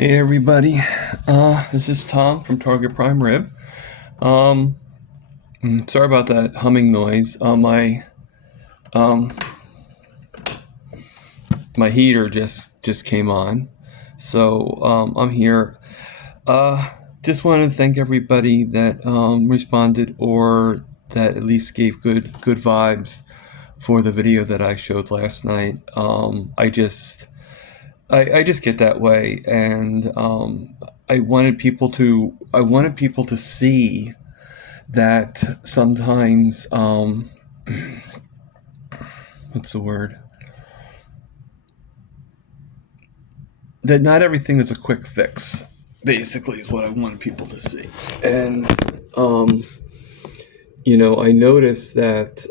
Hey everybody, this is Tom from Target Prime Rib. Um, Sorry about that humming noise. Um, my heater just came on, so I'm here. Uh, just wanted to thank everybody that responded or that at least gave good vibes for the video that I showed last night. I just get that way, and I wanted people to see that sometimes what's the word, that not everything is a quick fix, basically, is what I want people to see. And um I noticed that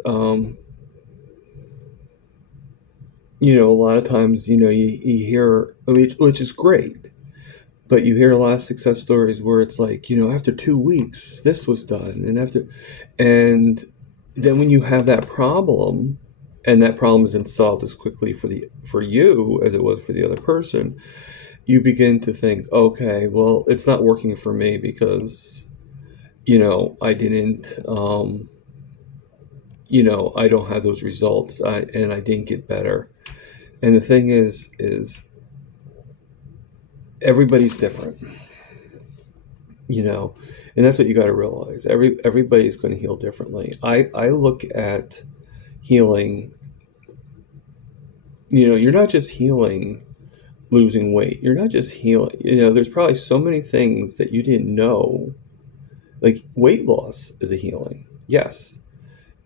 a lot of times, you hear, I mean, which is great, but you hear a lot of success stories where it's like, after 2 weeks this was done, and then when you have that problem, and that problem isn't solved as quickly for you as it was for the other person, you begin to think, okay, well, it's not working for me because I didn't I don't have those results, and I didn't get better. And the thing is everybody's different, you know and that's what you got to realize. Everybody's going to heal differently. I look at healing. You're not just healing losing weight. You're not just healing. There's probably so many things that you didn't know. Like, weight loss is a healing, yes.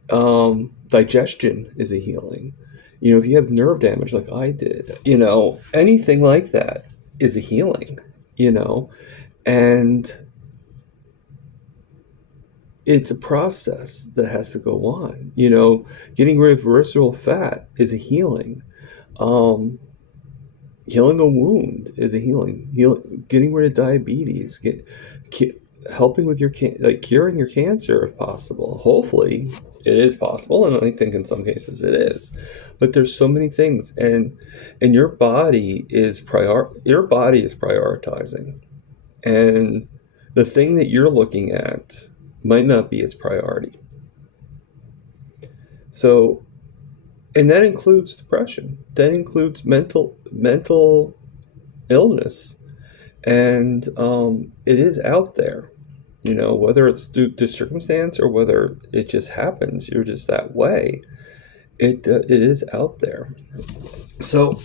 Digestion is a healing. If you have nerve damage like I did, anything like that is a healing. you know and it's a process that has to go on. Getting rid of visceral fat is a healing. um Healing a wound is a healing. Getting rid of diabetes, helping with curing your cancer if possible. Hopefully, it is possible, and I think in some cases it is. But there's so many things, and your body is prioritizing, and the thing that you're looking at might not be its priority. So, and that includes depression. That includes mental illness, and it is out there. Whether it's due to circumstance or whether it just happens, you're just that way. It is out there. So,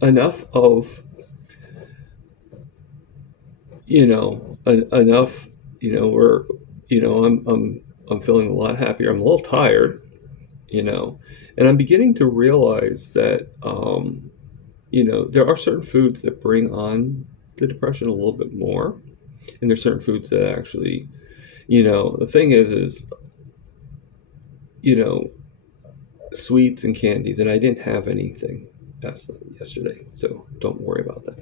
enough of enough. We're I'm feeling a lot happier. I'm a little tired. you know and I'm beginning to realize that there are certain foods that bring on the depression a little bit more, and there's certain foods that actually, the thing is you know sweets and candies, and I didn't have anything yesterday, so don't worry about that.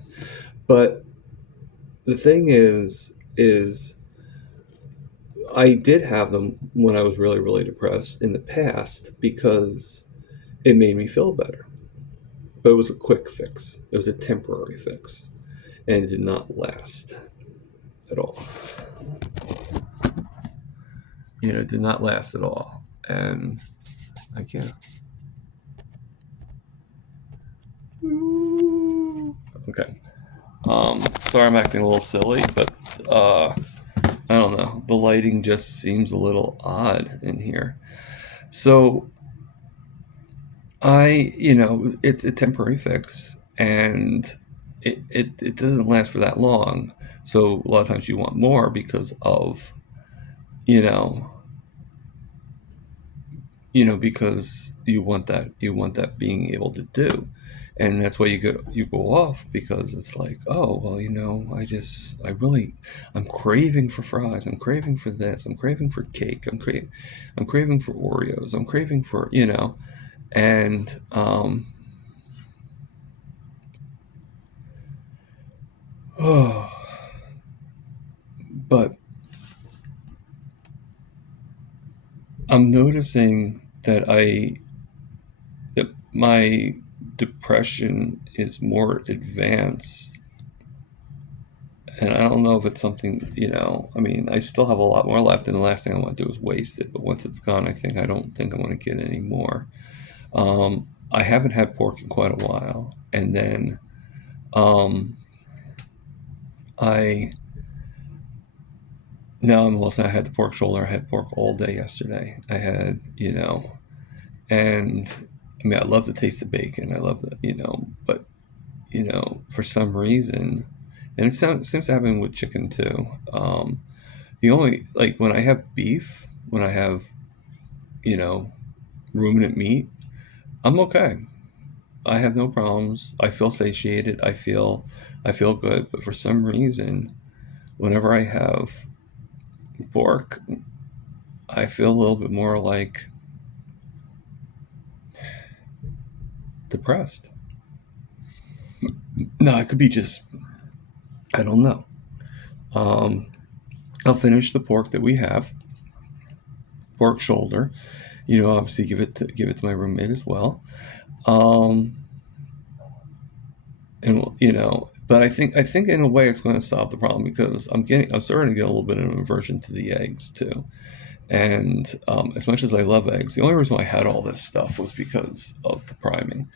But the thing is I did have them when I was really, really depressed in the past because it made me feel better. But it was a quick fix. It was a temporary fix, and it did not last at all. It did not last at all. And I can't. Okay. Sorry, I'm acting a little silly, but I don't know. The lighting just seems a little odd in here. So it's a temporary fix, and it doesn't last for that long. So a lot of times you want more because of, you know, because you want that being able to do. And that's why you go off, because it's like, oh well, I'm craving for fries, I'm craving for this, I'm craving for cake, I'm craving for Oreos, I'm craving for, and oh, but I'm noticing that my depression is more advanced And I don't know if it's something, I mean, I still have a lot more left, and the last thing I want to do is waste it. But once it's gone, I don't think I want to get any more. I haven't had pork in quite a while, and then um, I now I'm also I had the pork shoulder. I had pork all day yesterday. I had, and I mean, I love the taste of bacon. I love the, but for some reason, and seems to happen with chicken too. The only like when I have beef, when I have you know ruminant meat, I'm okay. I have no problems. I feel satiated. I feel good. But for some reason, whenever I have pork, I feel a little bit more like depressed. No, it could be just I don't know. Um, I'll finish the pork that we have, pork shoulder. Obviously give it to my roommate as well. Um, and but I think in a way it's going to solve the problem because I'm starting to get a little bit of an aversion to the eggs too. And as much as I love eggs, the only reason why I had all this stuff was because of the priming.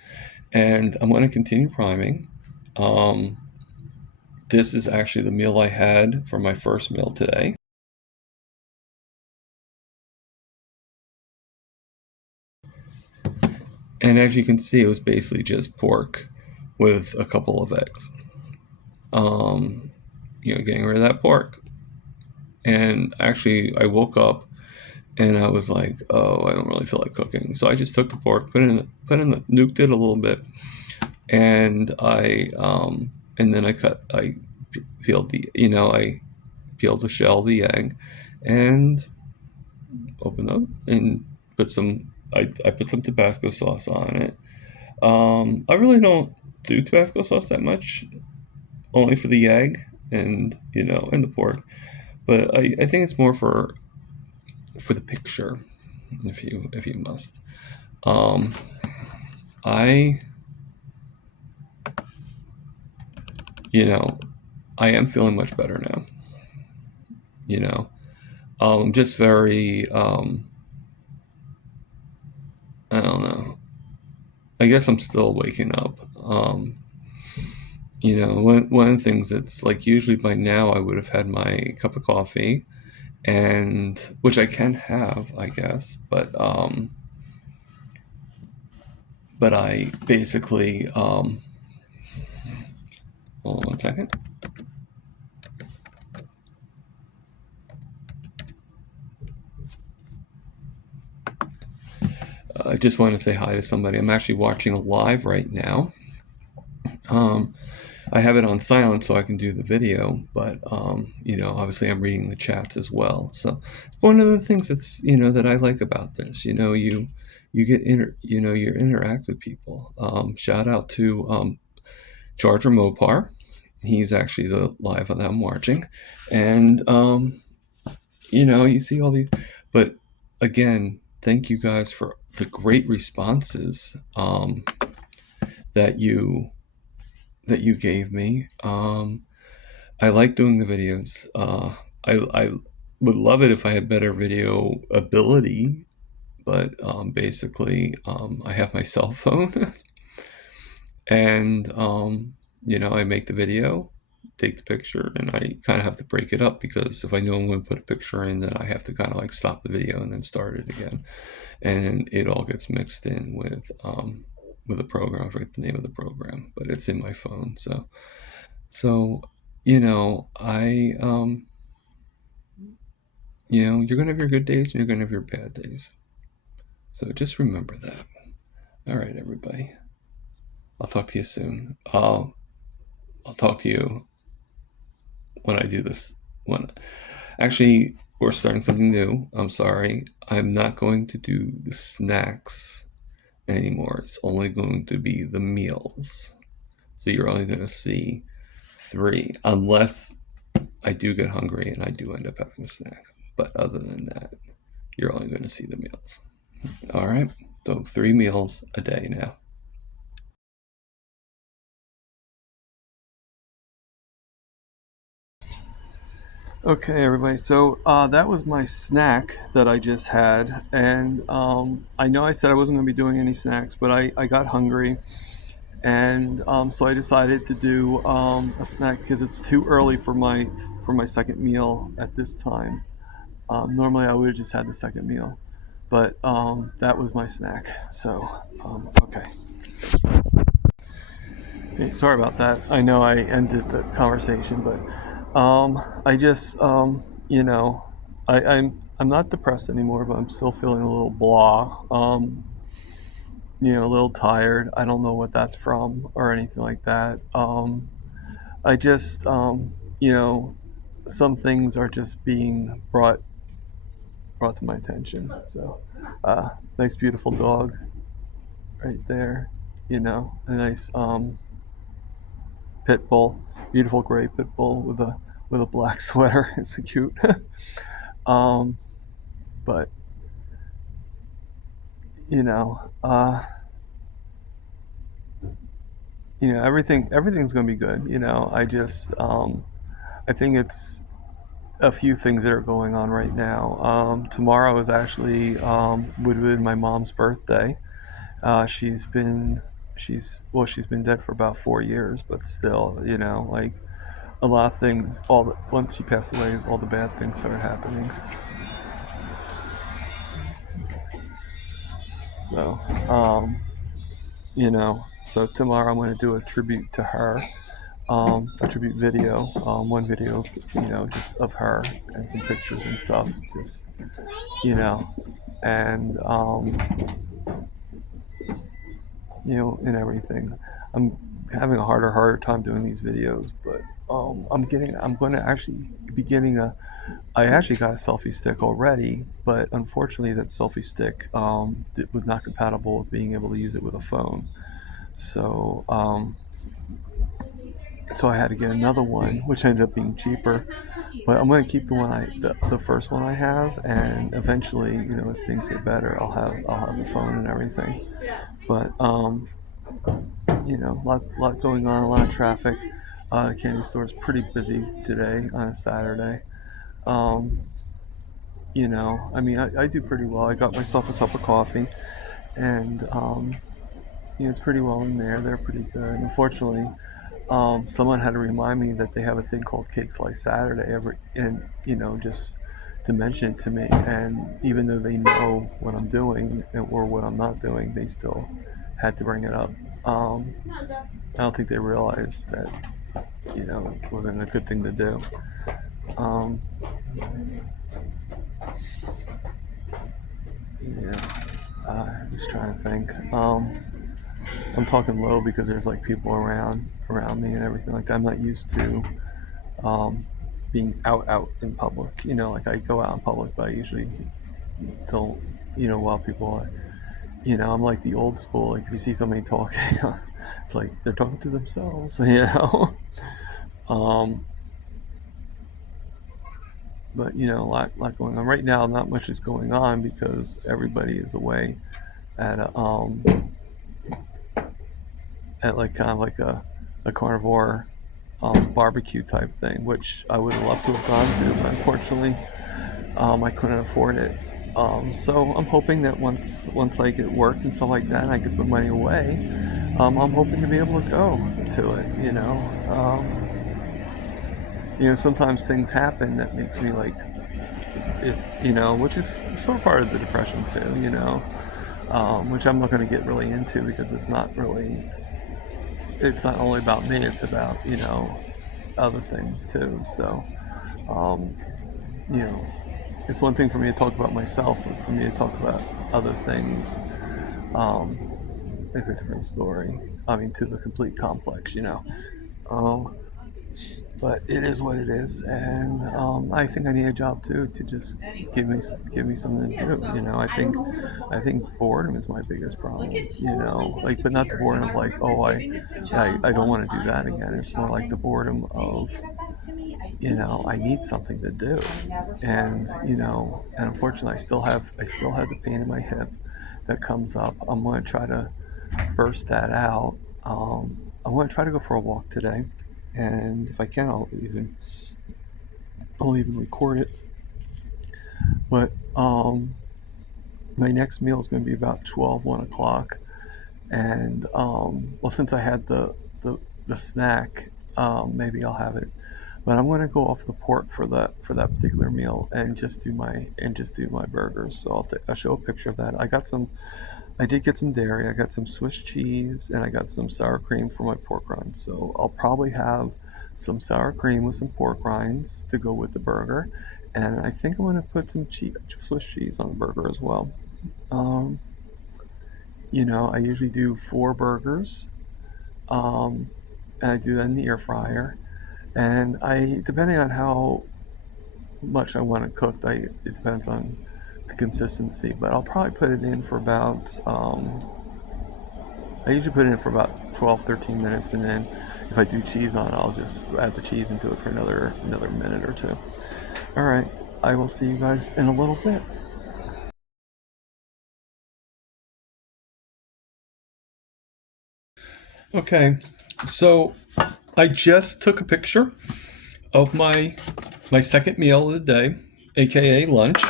And I'm going to continue priming. Um, this is actually the meal I had for my first meal today. And as you can see, it was basically just pork with a couple of eggs. Um, getting rid of that pork. And actually, I woke up and I was like, "Oh, I don't really feel like cooking." So I just took the pork, nuked it a little bit, and and then I peeled I peeled the shell of the egg, and opened up and I put some Tabasco sauce on it. I really don't do Tabasco sauce that much, only for the egg and the pork. But I think it's more for the picture, if you must. Um, I you know I am feeling much better now. You know, just very I don't know. I guess I'm still waking up. One of the things that's like usually by now I would have had my cup of coffee, and which I can have, I guess, but I basically hold on one second. I just want to say hi to somebody. I'm actually watching a live right now. Um, I have it on silent so I can do the video, but obviously I'm reading the chats as well. So one of the things that I like about this, you get you interact with people. Shout out to Charger Mopar. He's actually the live that I'm watching, and you see all these. But again, thank you guys for the great responses that you that you gave me. I like doing the videos. I would love it if I had better video ability, but basically, I have my cell phone, and I make the video, take the picture, and I kind of have to break it up because if I know I'm going to put a picture in, then I have to kind of like stop the video and then start it again, and it all gets mixed in with a program. I forget the name of the program, but it's in my phone. So, I you're gonna have your good days and you're gonna have your bad days. So just remember that. All right, everybody. I'll talk to you soon. I'll talk to you when I do this. When actually we're starting something new. I'm sorry. I'm not going to do the snacks anymore. It's only going to be the meals. So you're only going to see 3, unless I do get hungry and I do end up having a snack. But other than that, you're only going to see the meals. All right. So 3 meals a day now. Okay, everybody. So that was my snack that I just had, and I know I said I wasn't going to be doing any snacks, but I got hungry, and so I decided to do a snack because it's too early for my second meal at this time. Normally, I would have just had the second meal, but that was my snack. So okay. Hey, sorry about that. I know I ended the conversation, but I just I'm not depressed anymore, but I'm still feeling a little blah. A little tired. I don't know what that's from or anything like that. I just some things are just being brought to my attention. So, nice beautiful dog right there. A nice pit bull, beautiful gray pit bull with a black sweater. It's so cute. um, but you know, uh, everything's gonna be good. I think it's a few things that are going on right now. Tomorrow is actually would have been my mom's birthday. She's been she's been dead for about 4 years, but still, like a lot of things. Once she passed away, all the bad things started happening. So, so tomorrow I'm going to do a tribute to her, a tribute video, one video, just of her and some pictures and stuff, just, you know, and, and everything. I'm having a harder time doing these videos, but I'm going to actually be getting I actually got a selfie stick already, but unfortunately that selfie stick was not compatible with being able to use it with a phone. So, so I had to get another one, which ended up being cheaper. But I'm going to keep the first one I have, and eventually, as things get better, I'll have the phone and everything. But lot going on, a lot of traffic. The candy store is pretty busy today on a Saturday. Um, I mean, I do pretty well. I got myself a cup of coffee, and it's pretty well in there. They're pretty good. Unfortunately, someone had to remind me that they have a thing called Cake Slice Saturday and just to mention it to me. And even though they know what I'm doing or what I'm not doing, they still had to bring it up. I don't think they realized that it wasn't a good thing to do. Um, yeah, I'm just trying to think. I'm talking low because there's like people around me and everything like that. I'm not used to um, being out in public. Like I go out in public, but I usually don't. While people are, I'm like the old school. Like if you see somebody talking, it's like they're talking to themselves. Um, but a lot going on right now. Not much is going on because everybody is away at like kind of like a carnivore barbecue type thing, which I would have loved to have gone to, but unfortunately, I couldn't afford it. So I'm hoping that once I get work and stuff like that, and I can put money away. I'm hoping to be able to go to it. Sometimes things happen that makes me like which is sort of part of the depression too. Which I'm not going to get really into because it's not only about me, it's about other things too. So um, you know it's one thing for me to talk about myself, but for me to talk about other things um, is a different story. I mean, to the complete complex. um, but it is what it is, and I think I need a job too to just give me something to do. I think boredom is my biggest problem. Like, but not the boredom of like, oh, I don't want to do that again. It's more like the boredom of I need something to do, and unfortunately, I still have the pain in my hip that comes up. I'm going to try to burst that out. I'm going to try to go for a walk today, and if I can, I'll even I'll even record it. But my next meal is going to be about 12, 1 o'clock. And well, since I had the snack, maybe I'll have it. But I'm going to go off the pork for that particular meal and just do my burgers. So I'll show a picture of that. I did get some dairy. I got some Swiss cheese and I got some sour cream for my pork rinds. So I'll probably have some sour cream with some pork rinds to go with the burger. And I think I'm going to put some Swiss cheese on the burger as well. Um, I usually do 4 burgers, um, and I do that in the air fryer. And depending on how much I want it cooked, it depends on the consistency. But I'll probably put it in for about, I usually put it in for about 12, 13 minutes, and then if I do cheese on it, I'll just add the cheese into it for another minute or two. All right, I will see you guys in a little bit. Okay, so I just took a picture of my second meal of the day, aka lunch,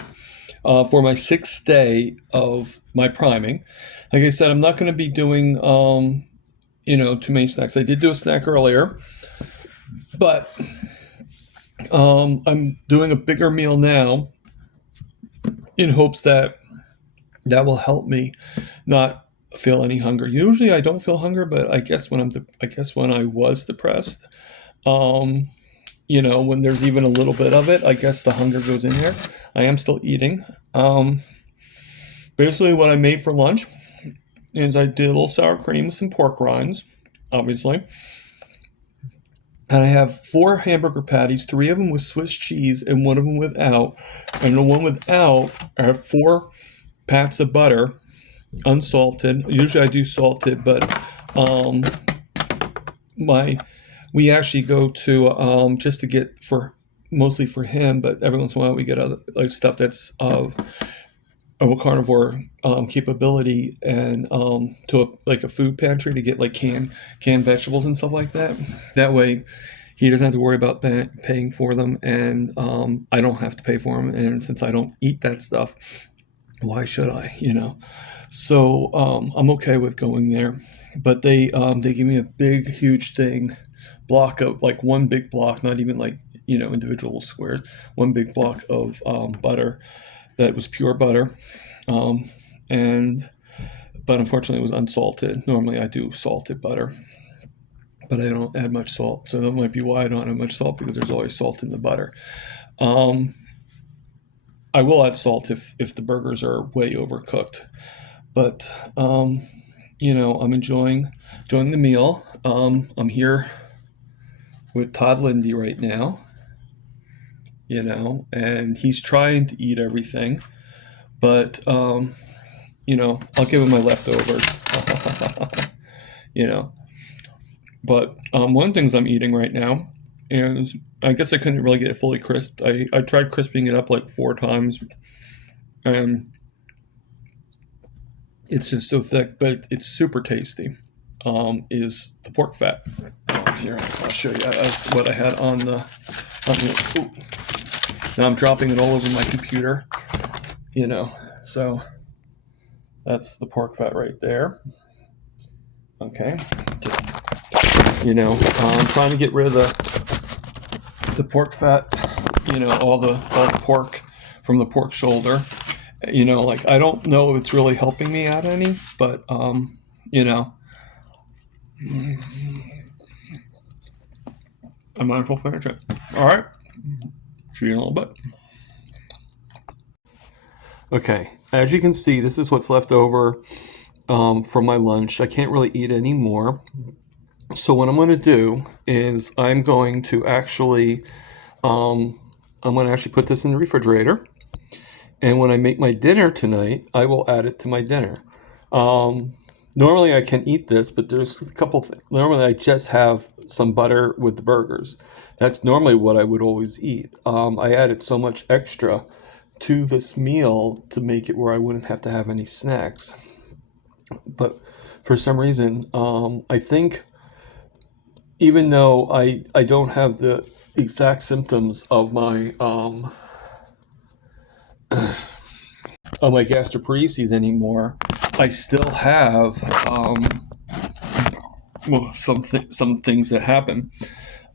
for my 6th day of my priming. Like I said, I'm not going to be doing too many snacks. I did do a snack earlier, but I'm doing a bigger meal now in hopes that will help me not feel any hunger. Usually I don't feel hunger, but I guess when I was depressed, um, when there's even a little bit of it, I guess the hunger goes in there. I am still eating. Basically, what I made for lunch is I did a little sour cream with some pork rinds, obviously. And I have 4 hamburger patties, 3 of them with Swiss cheese and 1 of them without. And the one without, I have 4 pats of butter, unsalted. Usually I do salted, but um, my we actually go to just to get for mostly for him, but every once in a while we get other like stuff that's of a carnivore capability and to like a food pantry to get like canned vegetables and stuff like that. That way he doesn't have to worry about paying for them, and I don't have to pay for them. And since I don't eat that stuff, why should I? So I'm okay with going there. But they give me a big, huge block of like one big block, not even like individual squares, one big block of butter that was pure butter, um, and but unfortunately it was unsalted. Normally I do salted butter, but I don't add much salt, so that might be why I don't add much salt because there's always salt in the butter. Um, I will add salt if the burgers are way overcooked, but I'm enjoying the meal. I'm here with Todd Lindy right now, and he's trying to eat everything, but I'll give him my leftovers. you know, but one of the things I'm eating right now is I guess I couldn't really get it fully crisp. I tried crisping it up like 4 times, and it's just so thick, but it's super tasty. Is the pork fat? Here, I'll show you what I had on the. Now I'm dropping it all over my computer. So that's the pork fat right there. Okay. I'm trying to get rid of the pork fat. All the pork from the pork shoulder. Like I don't know if it's really helping me out any, but I might as well finish it. All right. See you in a little bit. Okay, as you can see, this is what's left over from my lunch. I can't really eat any more. So what I'm going to do is I'm going to actually put this in the refrigerator. And when I make my dinner tonight, I will add it to my dinner. Normally I can eat this, but there's a couple things. Normally I just have some butter with the burgers. That's normally what I would always eat. I added so much extra to this meal to make it where I wouldn't have to have any snacks. But for some reason, I think even though I don't have exact symptoms of my gastroparesis anymore. I still have well, some things that happen.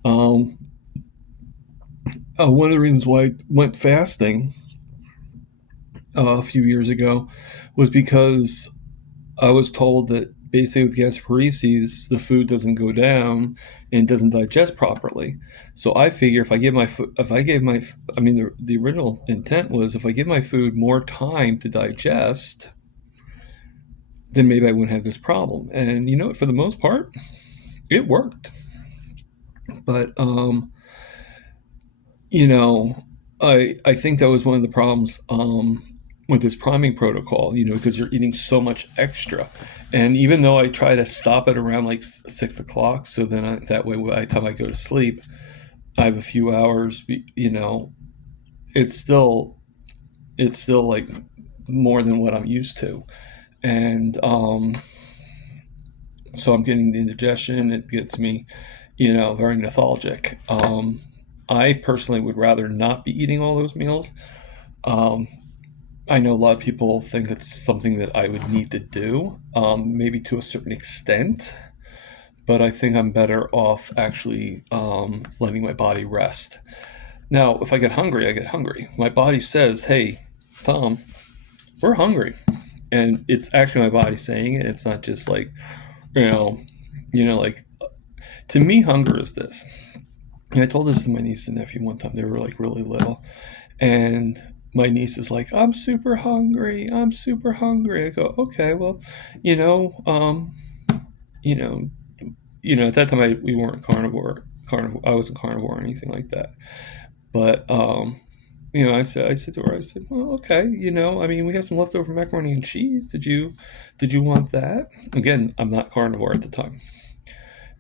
Um, One of the reasons why I went fasting a few years ago was because I was told that basically with gastroparesis, the food doesn't go down and doesn't digest properly. So I figure if I gave my, I mean, the original intent was if I give my food more time to digest, then maybe I wouldn't have this problem. And you know, for the most part, it worked. But you know, I think that was one of the problems with this priming protocol. You know, because you're eating so much extra, and even though I try to stop it around like 6 o'clock, so then that way by the time I go to sleep, I have a few hours. You know, it's still it's still like more than what I'm used to, and so I'm getting the indigestion. It gets me, you know, very lethargic. I personally would rather not be eating all those meals. Um, I know a lot of people think it's something that I would need to do, maybe to a certain extent, but I think I'm better off actually letting my body rest. Now, if I get hungry, I get hungry. My body says, "Hey, Tom, we're hungry," and it's actually my body saying it. It's not just like, you know, like to me, hunger is this. And I told this to my niece and nephew one time. They were like really little, and my niece is like, "I'm super hungry. I'm super hungry." I go, "Okay, well, you know, you know, at that time we weren't carnivore. Carnivore. I wasn't carnivore or anything like that. But I said to her, I said, "Well, okay, I mean, we have some leftover macaroni and cheese. Did you want that?" Again, I'm not carnivore at the time.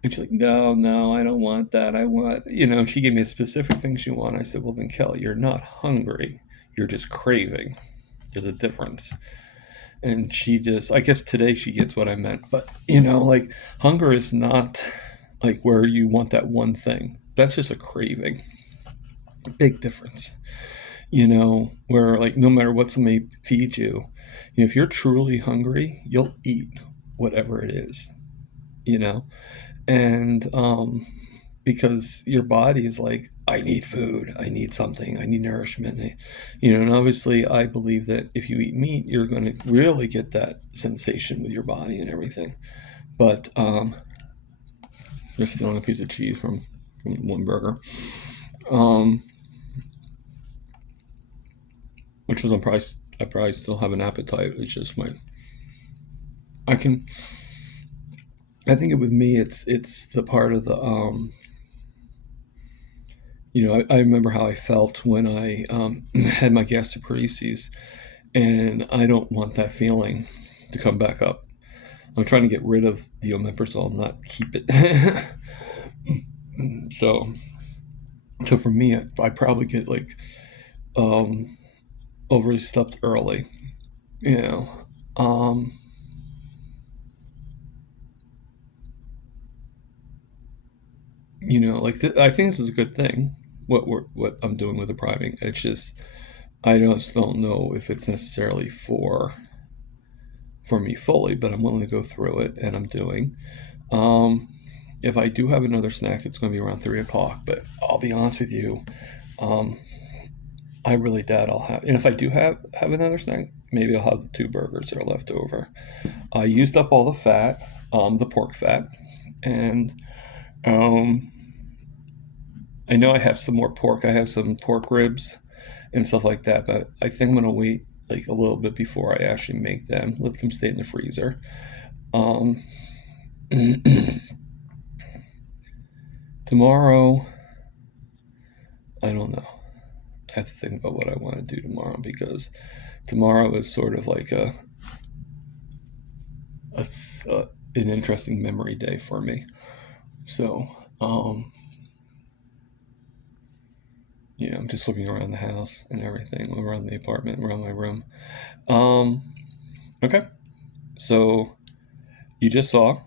And she's like, "No, no, I don't want that. I want," she gave me a specific thing she wanted. I said, "Well, then, Kelly, you're not hungry. You're just craving. There's a difference." And she just, I guess today she gets what I meant. But, like, hunger is not like where you want that one thing. That's just a craving. Big difference. Where, like, no matter what somebody feeds you, if you're truly hungry, you'll eat whatever it is, you know? And because your body is like, I need food, I need something, I need nourishment. And obviously I believe that if you eat meat, you're going to really get that sensation with your body and everything. But just stealing a piece of cheese from one burger, um, which is I probably still have an appetite. It's just I can I think with me it's the part of the I remember how I felt when I had my gastroparesis, and I don't want that feeling to come back up. I'm trying to get rid of the omeprazole, not keep it. so, so for me, I probably get like um, overly slept early. You know, um, like I think this is a good thing. What I'm doing with the priming, it's just I just don't know if it's necessarily for me fully, but I'm willing to go through it, and I'm doing. Um, if I do have another snack, it's going to be around 3 o'clock. But I'll be honest with you, um, I really doubt I'll have. And if I do have another snack, maybe I'll have the two burgers that are left over. I used up all the fat, the pork fat, and um, I know I have some more pork. I have some pork ribs and stuff like that, but I think I'm gonna wait like a little bit before I actually make them. Let them stay in the freezer. Um, tomorrow, I don't know. I have to think about what I want to do tomorrow because tomorrow is sort of like a an interesting memory day for me. So, I'm just looking around the house and everything, around the apartment, around my room. Um, okay, so you just saw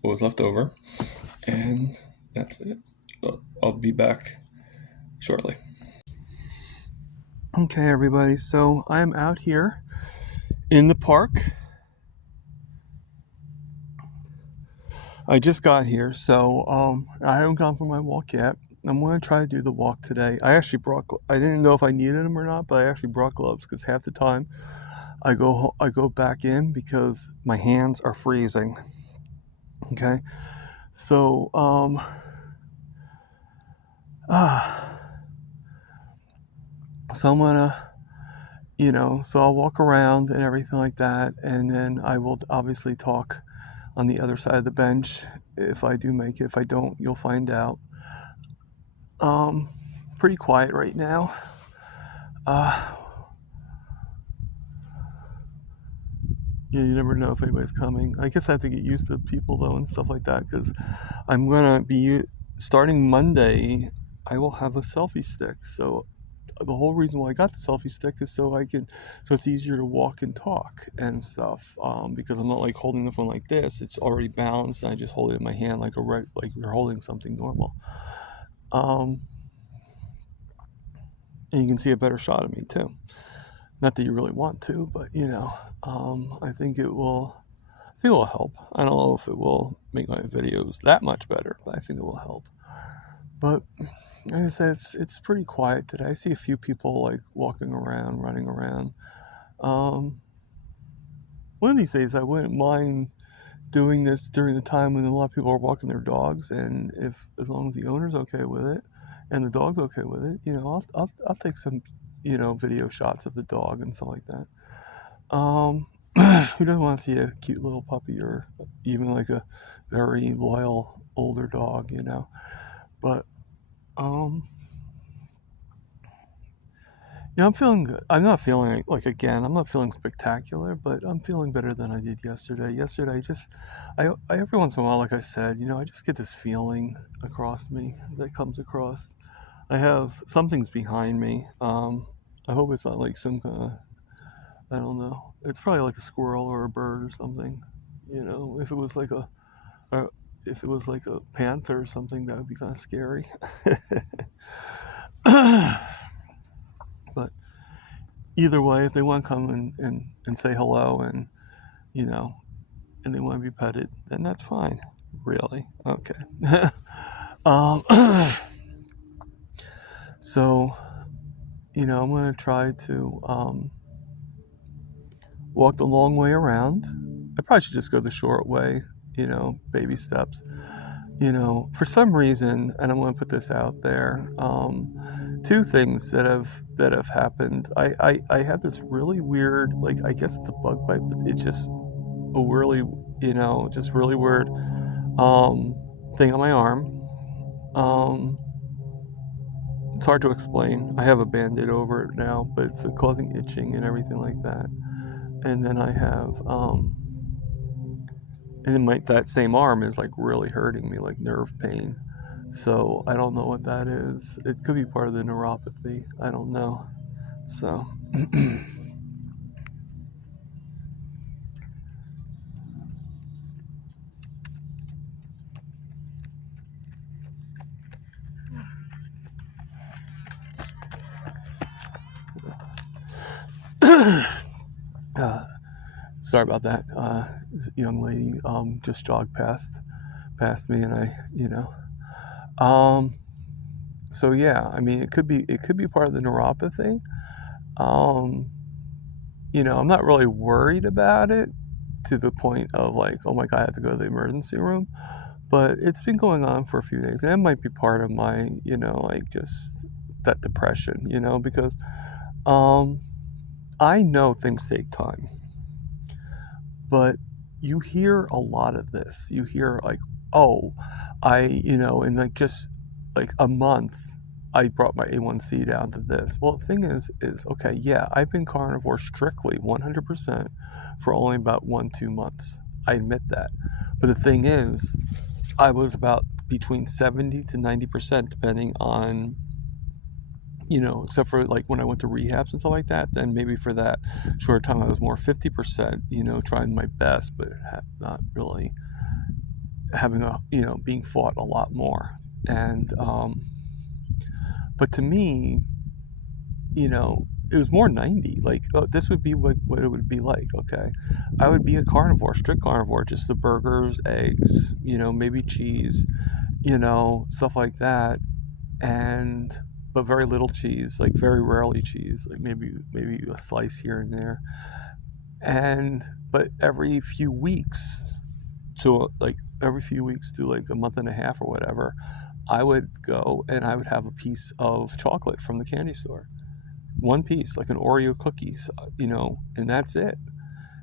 what was left over, and that's it. I'll be back shortly. Okay, everybody, so I'm out here in the park. I just got here, so I haven't gone for my walk yet. I'm going to try to do the walk today. I didn't know if I needed them or not, but I actually brought gloves because half the time I go back in because my hands are freezing. Okay, so so I'm gonna, so I'll walk around and everything like that, and then I will obviously talk on the other side of the bench if I do make it. If I don't, you'll find out. Um, Pretty quiet right now. You never know if anybody's coming. I guess I have to get used to people though and stuff like that because I'm gonna be starting Monday. I will have a selfie stick. So the whole reason why I got the selfie stick is so it's easier to walk and talk and stuff. Because I'm not like holding the phone like this. It's already balanced, and I just hold it in my hand like like you're holding something normal. Um, and you can see a better shot of me too. Not that you really want to, but I think it will. I think it will help. I don't know if it will make my videos that much better, but I think it will help. But like I said, it's pretty quiet today. I see a few people like walking around, running around. Um, One of these days, I wouldn't mind doing this during the time when a lot of people are walking their dogs, and if as long as the owner's okay with it and the dog's okay with it, I'll take some video shots of the dog and stuff like that. Um, who doesn't want to see a cute little puppy or even like a very loyal older dog, But um, I'm feeling good. I'm not feeling like again. I'm not feeling spectacular, but I'm feeling better than I did yesterday. Yesterday, I every once in a while, like I said, I just get this feeling across me that comes across. I have something's behind me. I hope it's not like some kind of, I don't know. It's probably like a squirrel or a bird or something. If it was like uh, if it was like a panther or something, that would be kind of scary. But either way, if they want to come and say hello you know, and they want to be petted, then that's fine. Really? Okay. um, so, I'm going to try to walk the long way around. I probably should just go the short way, baby steps. For some reason, and I'm going to put this out there, two things that have happened. I have this really weird, like I guess it's a bug bite, but it's just a really, just really weird thing on my arm. Um, it's hard to explain. I have a band-aid over it now, but it's causing itching and everything like that. And then I have, and then that same arm is like really hurting me, like nerve pain. So I don't know what that is. It could be part of the neuropathy. I don't know. So. Sorry about that. This young lady just jogged past me, and Um, so yeah, I mean, it could be part of the neuropathy. Um, I'm not really worried about it to the point of like, oh my god, I have to go to the emergency room. But it's been going on for a few days, and it might be part of my, like just that depression, because um, I know things take time, but you hear a lot of this. You hear like, oh, in like just like a month, I brought my A1C down to this. Well, the thing is okay, yeah, I've been carnivore strictly 100% for only about 1-2 months. I admit that. But the thing is, I was about between 70 to 90%, depending on, except for like when I went to rehabs and stuff like that, then maybe for that short time I was more 50%, trying my best, but not really having being fought a lot more. And, But to me, it was more 90. Like, oh, this would be what it would be like, okay? I would be a carnivore, strict carnivore, just the burgers, eggs, maybe cheese, stuff like that. And, but very little cheese, like very rarely cheese, like maybe a slice here and there. And, but every few weeks to like a month and a half or whatever, I would go and I would have a piece of chocolate from the candy store, one piece, like an Oreo cookies, and that's it.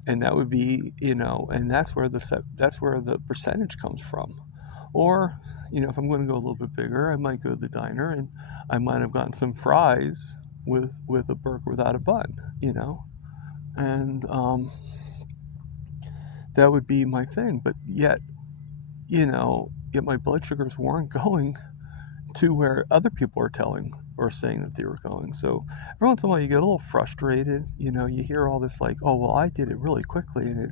And that would be, and that's where the percentage comes from. Or, if I'm going to go a little bit bigger, I might go to the diner and I might have gotten some fries with a burger without a bun, and that would be my thing. But yet my blood sugars weren't going to where other people are telling or saying that they were going. So every once in a while you get a little frustrated. You hear all this like, oh, well, I did it really quickly, and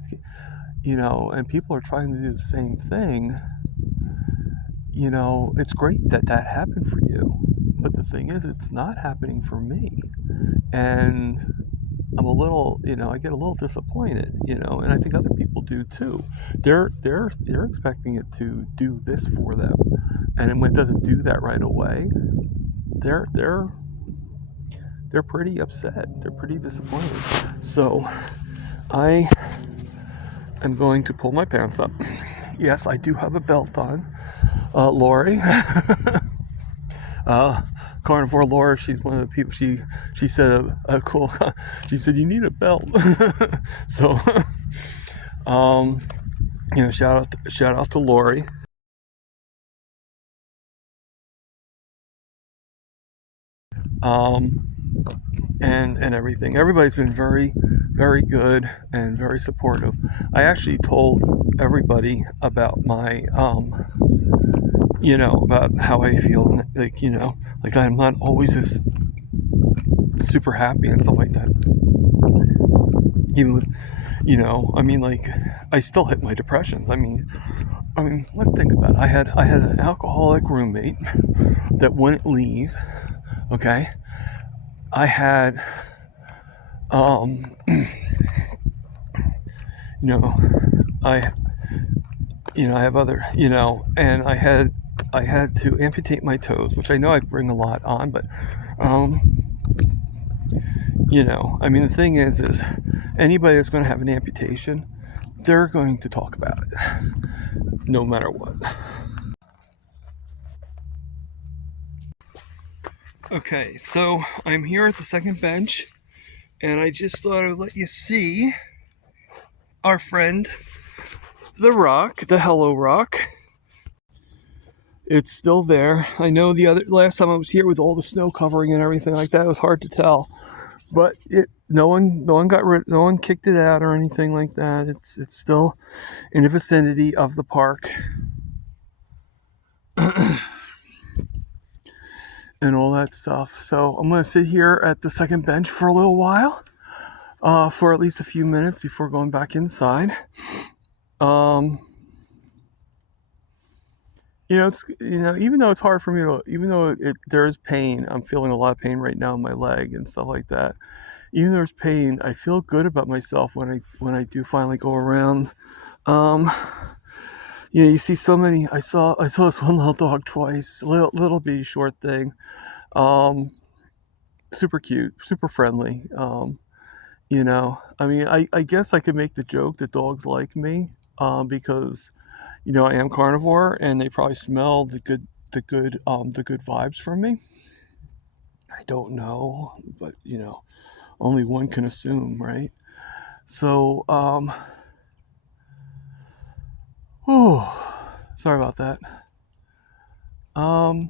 and people are trying to do the same thing. It's great that happened for you, but the thing is, it's not happening for me, and I'm a little, I get a little disappointed, and I think other people do too. They're expecting it to do this for them, and when it doesn't do that right away, they're pretty upset. They're pretty disappointed. So I am going to pull my pants up. Yes, I do have a belt on. Lori, Carnivore Laura, she's one of the people. She said a cool. She said you need a belt. So, shout out to Lori. And everything. Everybody's been very, very good and very supportive. I actually told everybody about my about how I feel, like I'm not always as super happy and stuff like that. Even with, like I still hit my depressions. I mean, let's think about it. I had an alcoholic roommate that wouldn't leave. Okay, I had, I I have other, and I had to amputate my toes, which I know I bring a lot on, but, the thing is anybody that's going to have an amputation, they're going to talk about it, no matter what. Okay, so I'm here at the second bench, and I just thought I'd let you see our friend, the rock, the Hello Rock. It's still there. I know last time I was here with all the snow covering and everything like that, it was hard to tell. But no one kicked it out or anything like that. It's still in the vicinity of the park. And all that stuff. So I'm gonna sit here at the second bench for a little while, for at least a few minutes before going back inside. It's even though it's hard for me to, even though there is pain, I'm feeling a lot of pain right now in my leg and stuff like that. Even though there's pain, I feel good about myself when I do finally go around. You see so many. I saw this one little dog twice, little bitty short thing, super cute, super friendly. I guess I could make the joke that dogs like me, because I am carnivore, and they probably smell the good vibes from me. I don't know, but only one can assume, right? So, sorry about that. All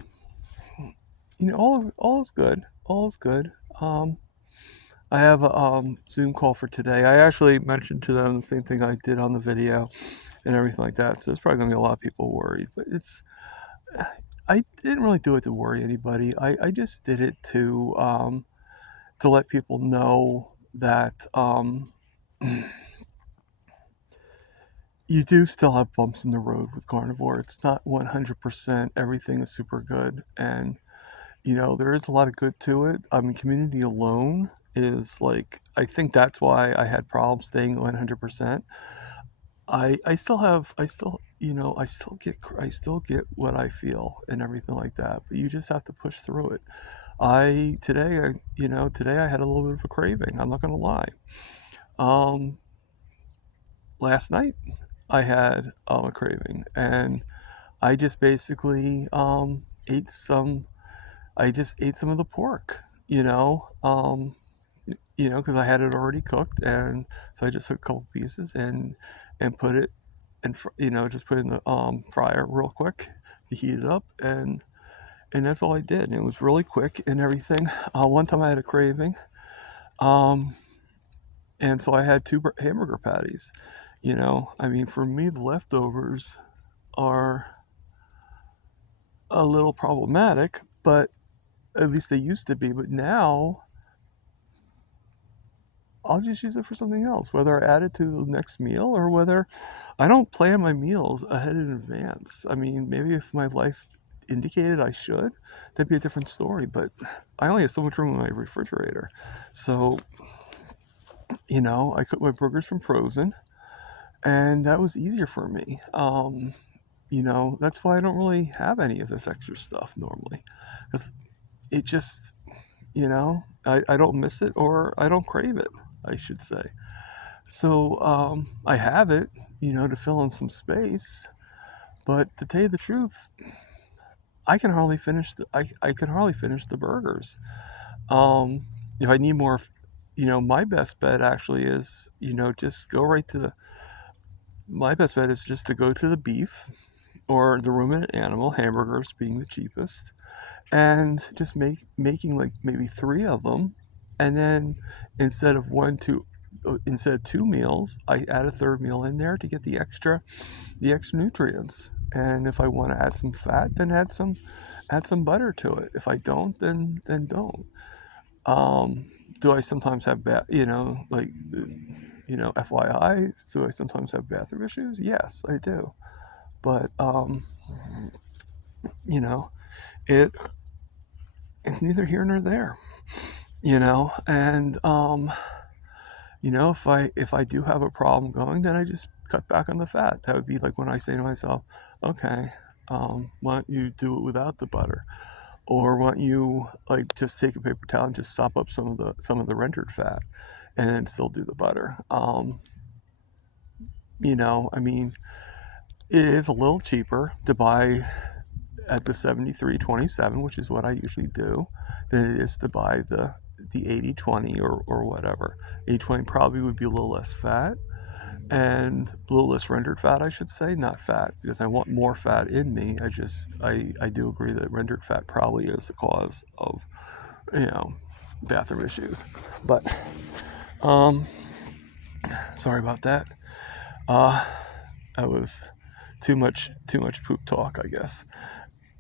is good. All is good. I have a Zoom call for today. I actually mentioned to them the same thing I did on the video and everything like that. So it's probably gonna be a lot of people worried, but I didn't really do it to worry anybody. I just did it to let people know that you do still have bumps in the road with carnivore. It's not 100%. Everything is super good, and there is a lot of good to it. I mean, community alone is like, I think that's why I had problems staying 100%. I still have, I still get what I feel and everything like that, but you just have to push through it. Today I had a little bit of a craving. I'm not gonna lie. Um, Last night I had a craving, and I just basically ate some. I just ate some of the pork. Because I had it already cooked, and so I just took a couple pieces and put it and just put it in the fryer real quick to heat it up, and that's all I did. And it was really quick and everything. One time I had a craving, um, and so I had two hamburger patties. I mean, for me, the leftovers are a little problematic, but at least they used to be. But now I'll just use it for something else, whether I add it to the next meal or whether I don't plan my meals ahead in advance. I mean, maybe if my life indicated I should, that'd be a different story. But I only have so much room in my refrigerator. So, I cook my burgers from frozen, and that was easier for me. That's why I don't really have any of this extra stuff normally. Because it just, I don't miss it or I don't crave it, I should say. So I have it, to fill in some space. But to tell you the truth, I can hardly finish the burgers. If I need more, my best bet actually is, just go right to the. My best bet is just to go to the beef or the ruminant animal, hamburgers being the cheapest, and just making like maybe three of them, and then instead of instead of two meals, I add a third meal in there to get the extra nutrients. And if I want to add some fat, then add some butter to it. If I don't, then don't. Do I sometimes have FYI, do I sometimes have bathroom issues? Yes, I do. But you know, it it's neither here nor there. And if I do have a problem going, then I just cut back on the fat. That would be like when I say to myself, okay, why don't you do it without the butter, or why don't you like just take a paper towel and just sop up some of the rendered fat, and then still do the butter. I mean, it is a little cheaper to buy at the 73/27, which is what I usually do, than it is to buy the 80/20 or whatever. 80/20 probably would be a little less fat and a little less rendered fat, I should say, not fat, because I want more fat in me. I do agree that rendered fat probably is the cause of, you know, bathroom issues. But um, sorry about that. Uh, that was too much poop talk, I guess.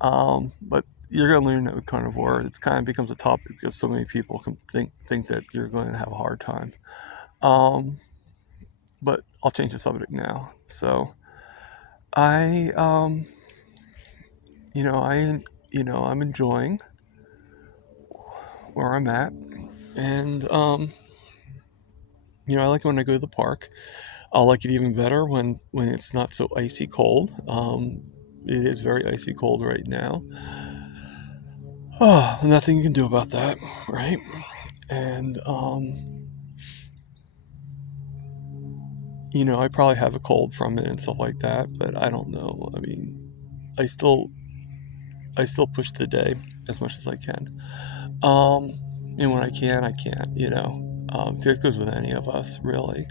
But you're gonna learn that with carnivore. It kind of becomes a topic because so many people can think that you're going to have a hard time. Um, but I'll change the subject now. So I, you know, I, I'm enjoying where I'm at, and I like it when I go to the park. I'll like it even better when it's not so icy cold. It is very icy cold right now. Oh, nothing you can do about that, right? And I probably have a cold from it and stuff like that, but I don't know. I mean, I still I still push the day as much as I can. Um, and when I can, I can't. That goes with any of us, really.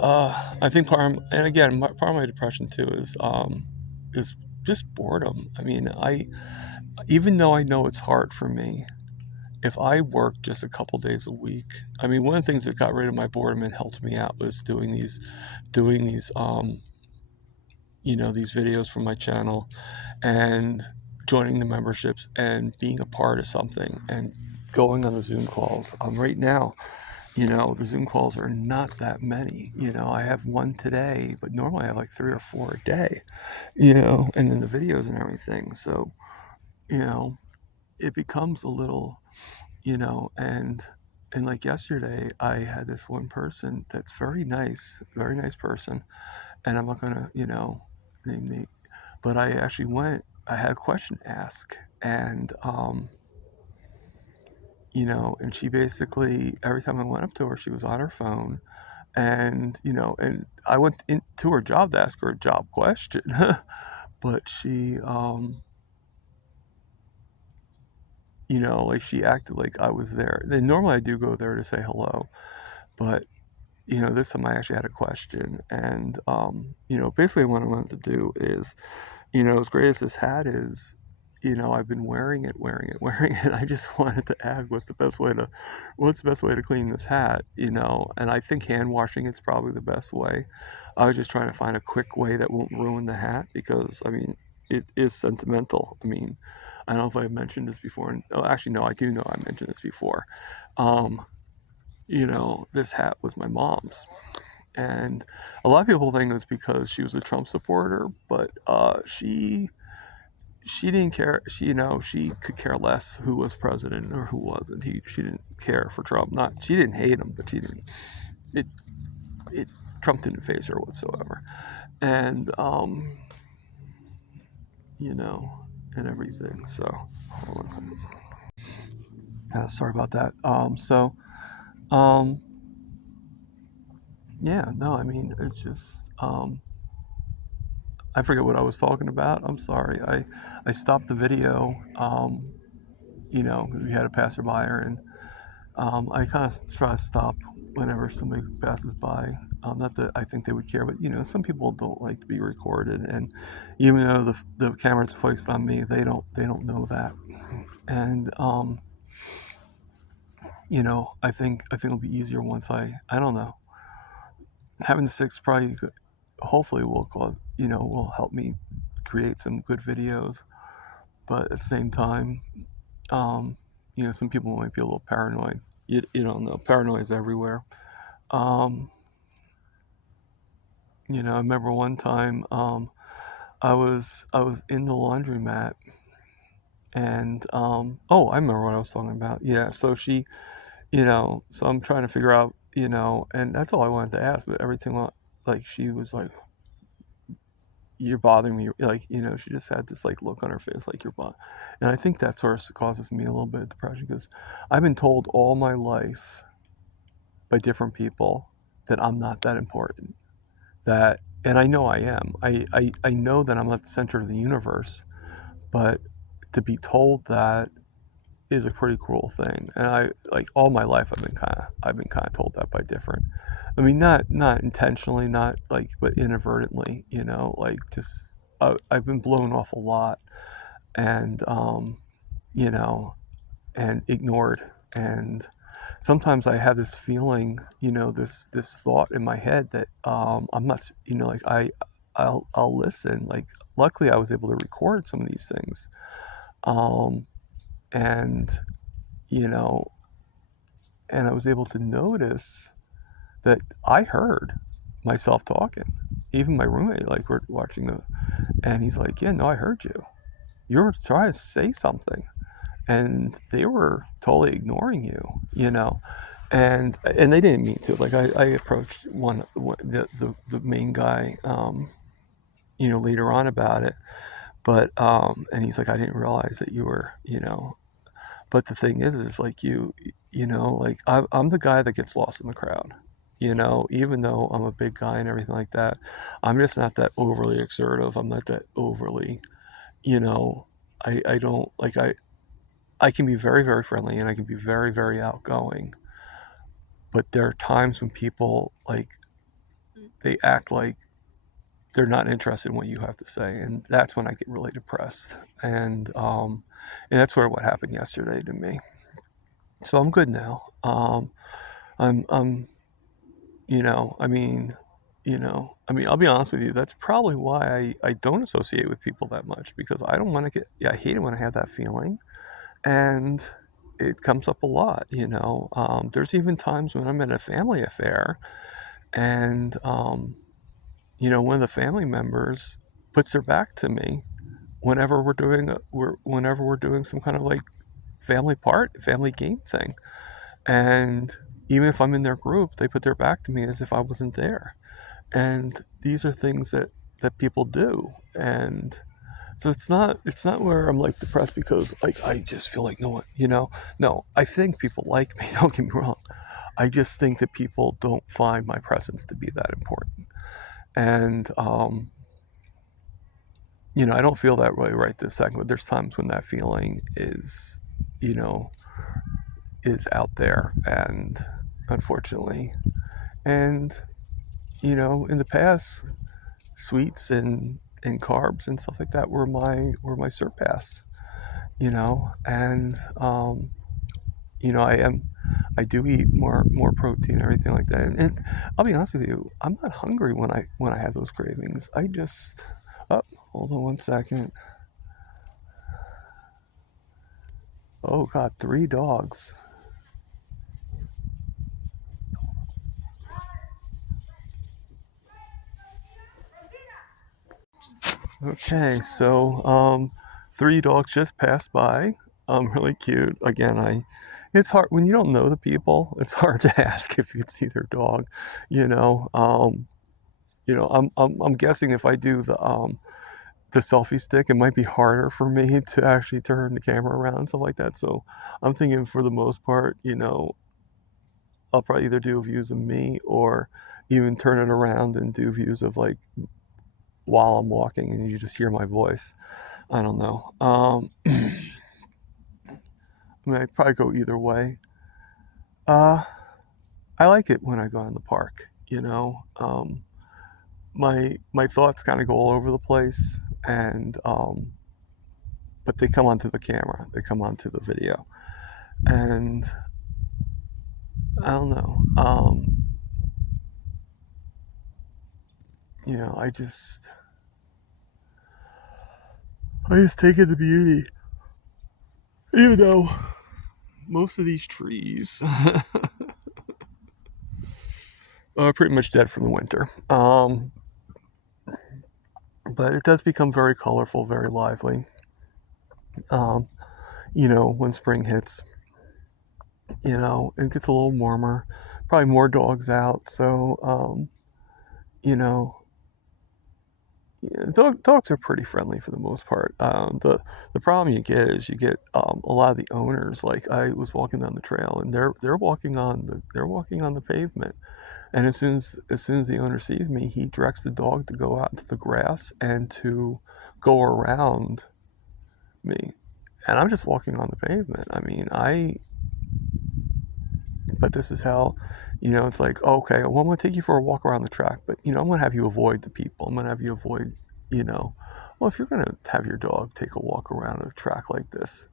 I think and again, part of my depression too is just boredom. I mean, even though I know it's hard for me, if I worked just a couple days a week, I mean, one of the things that got rid of my boredom and helped me out was doing these videos from my channel and joining the memberships and being a part of something and going on the Zoom calls. Right now, the Zoom calls are not that many. I have one today, but normally I have like 3 or 4 a day, and then the videos and everything. So, you know, it becomes a little, you know, and like yesterday, I had this one person that's very nice person, and I'm not gonna, you know, name the, but I actually went. I had a question to ask, and you know, and she basically every time I went up to her, she was on her phone, and you know, and I went into her job to ask her a job question, but she, you know, like she acted like I was there. Then normally I do go there to say hello, but you know, this time I actually had a question, and you know, basically what I wanted to do is, you know, as great as this hat is, you know, I've been wearing it. I just wanted to ask, what's the best way to clean this hat, you know? And I think hand washing is probably the best way. I was just trying to find a quick way that won't ruin the hat because, I mean, it is sentimental. I mean, I don't know if I've mentioned this before. And, oh, actually, no, I do know I mentioned this before. Um, you know, this hat was my mom's. And a lot of people think it was because she was a Trump supporter, but she didn't care. She, you know, she could care less who was president or who wasn't. She didn't care for Trump. Not she didn't hate him, but she didn't. It it Trump didn't phase her whatsoever. And you know, and everything. So hold on a second. Sorry about that. Um, yeah, no, I mean it's just I forget what I was talking about. I'm sorry. I stopped the video. You know, we had a passerby, and I kind of try to stop whenever somebody passes by. Not that I think they would care, but you know, some people don't like to be recorded, and even though the camera's focused on me, they don't know that. And you know, I think it'll be easier once I don't know. Having the six probably hopefully will cause, you know, will help me create some good videos, but at the same time, um, you know, some people might be a little paranoid. You don't know, paranoia is everywhere. Um, you know, I remember one time I was in the laundromat, and oh, I remember what I was talking about. Yeah, so she, you know, so I'm trying to figure out, you know, and that's all I wanted to ask, but everything like she was like, you're bothering me, like, you know, she just had this like look on her face like you're bothering, and I think that sort of causes me a little bit of depression because I've been told all my life by different people that I'm not that important, that, and I know I am. I know that I'm at the center of the universe, but to be told that is a pretty cruel thing. And I like all my life I've been kind of told that by different. I mean, not intentionally, not like, but inadvertently. You know, like just I've been blown off a lot, and you know, and ignored. And sometimes I have this feeling, you know, this thought in my head that I'm not, you know, like I'll listen. Like luckily, I was able to record some of these things, um, and you know, and I was able to notice that I heard myself talking. Even my roommate, like we're watching and he's like, "Yeah, no, I heard you. You were trying to say something." And they were totally ignoring you, you know, and they didn't mean to. Like I approached the main guy, you know, later on about it, but and he's like, I didn't realize that you were, you know. But the thing is like you know, like I'm the guy that gets lost in the crowd. You know, even though I'm a big guy and everything like that, I'm just not that overly exertive. I'm not that overly, you know, I don't like I can be very, very friendly and I can be very, very outgoing. But there are times when people like they act like they're not interested in what you have to say, and that's when I get really depressed. And that's sort of what happened yesterday to me. So I'm good now. I'm you know, I mean, I'll be honest with you. That's probably why I don't associate with people that much because I don't want to get. Yeah, I hate it when I have that feeling, and it comes up a lot. You know, there's even times when I'm in a family affair, and you know, one of the family members puts their back to me whenever we're doing some kind of like family game thing. And even if I'm in their group, they put their back to me as if I wasn't there. And these are things that people do. And so it's not where I'm like depressed because like I just feel like no one, no, I think people like me. Don't get me wrong. I just think that people don't find my presence to be that important. And I don't feel that way right this second, but there's times when that feeling you know, is out there, and unfortunately, and in the past, sweets and carbs and stuff like that were my surpass, and I do eat more protein and everything like that, and I'll be honest with you, I'm not hungry when I have those cravings. I just oh, hold on one second. Oh God, 3 dogs. Okay, so 3 dogs just passed by. Really cute. Again, it's hard when you don't know the people. It's hard to ask if you can see their dog. You know, um, I'm guessing if I do the selfie stick, it might be harder for me to actually turn the camera around and stuff like that. So I'm thinking for the most part, I'll probably either do views of me or even turn it around and do views of like while I'm walking and you just hear my voice. I don't know. I mean, I'd probably go either way. Uh, I like it when I go in the park. My thoughts kind of go all over the place, and but they come onto the camera. They come onto the video, and I don't know. You know, I just take in the beauty, even though most of these trees are pretty much dead from the winter. But it does become very colorful, very lively. Um, when spring hits, it gets a little warmer, probably more dogs out. So, you know, yeah, dogs are pretty friendly for the most part. The problem you get is you get a lot of the owners. Like I was walking down the trail, and they're walking on the pavement. And as soon as the owner sees me, he directs the dog to go out into the grass and to go around me. And I'm just walking on the pavement. I mean, but this is how, it's like, okay, well, I'm going to take you for a walk around the track, but, I'm going to have you avoid the people. I'm going to have you avoid, well, if you're going to have your dog take a walk around a track like this,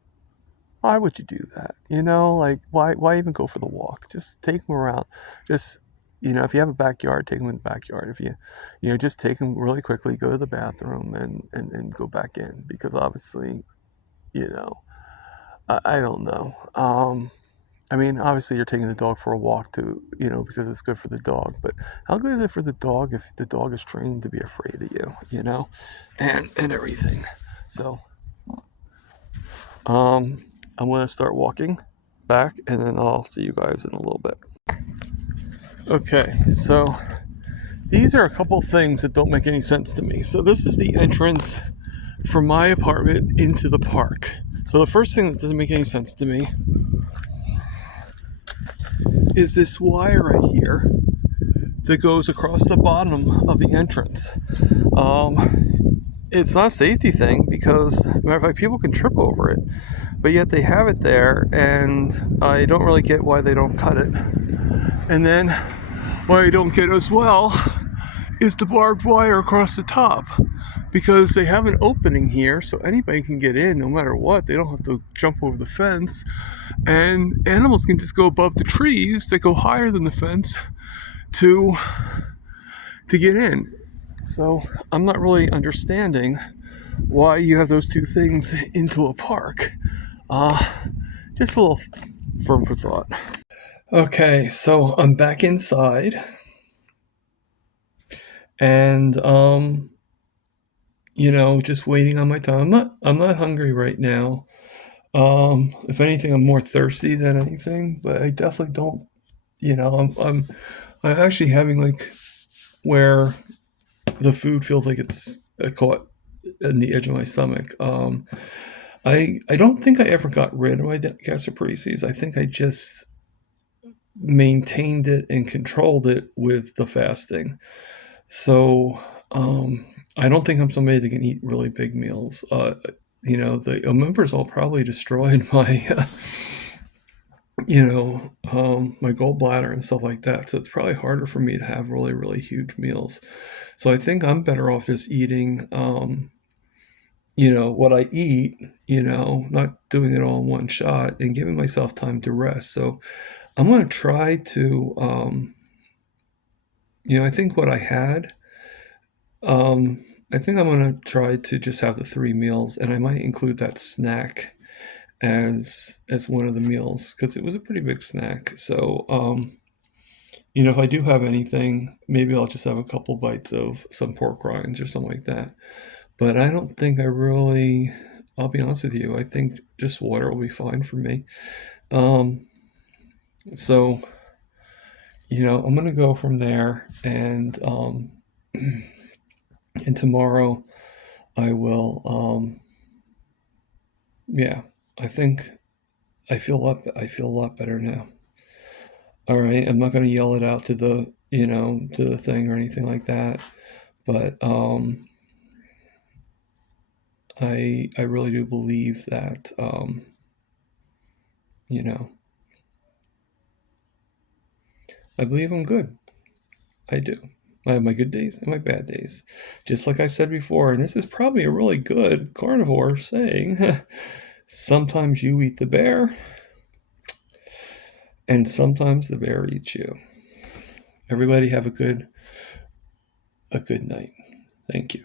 why would you do that? Like, why even go for the walk? Just take them around. Just, if you have a backyard, take them in the backyard. If just take them really quickly, go to the bathroom and go back in, because obviously, you know, I don't know. I mean, obviously, you're taking the dog for a walk to, because it's good for the dog. But how good is it for the dog if the dog is trained to be afraid of you, and everything? So, I'm gonna start walking back, and then I'll see you guys in a little bit. Okay, so these are a couple things that don't make any sense to me. So this is the entrance from my apartment into the park. So the first thing that doesn't make any sense to me is this wire right here that goes across the bottom of the entrance. It's not a safety thing because, matter of fact, people can trip over it, but yet they have it there, and I don't really get why they don't cut it. And then what I don't get as well is the barbed wire across the top, because they have an opening here so anybody can get in no matter what. They don't have to jump over the fence, and animals can just go above the trees that go higher than the fence to get in. So I'm not really understanding why you have those two things into a park. Just a little firm for thought. Okay, so I'm back inside, and just waiting on my time. I'm not hungry right now. If anything, I'm more thirsty than anything, but I definitely don't. I'm actually having like where the food feels like it's caught in the edge of my stomach. I don't think I ever got rid of my gastroparesis. I think I just maintained it and controlled it with the fasting. So I don't think I'm somebody that can eat really big meals. The omeprazole probably destroyed my, my gallbladder and stuff like that. So it's probably harder for me to have really, really huge meals. So I think I'm better off just eating, what I eat, not doing it all in one shot and giving myself time to rest. So I'm going to try to, I think what I had, I think I'm going to try to just have the three meals, and I might include that snack as one of the meals because it was a pretty big snack. So, if I do have anything, maybe I'll just have a couple bites of some pork rinds or something like that. But I don't think I really, I'll be honest with you, I think just water will be fine for me. Um, so, I'm going to go from there and tomorrow I will, yeah, I think I feel a lot better now. All right, I'm not going to yell it out to the thing or anything like that, but I really do believe that you know, I believe I'm good. I do. I have my good days and my bad days. Just like I said before, and this is probably a really good carnivore saying, sometimes you eat the bear and sometimes the bear eats you. Everybody have a good night. Thank you.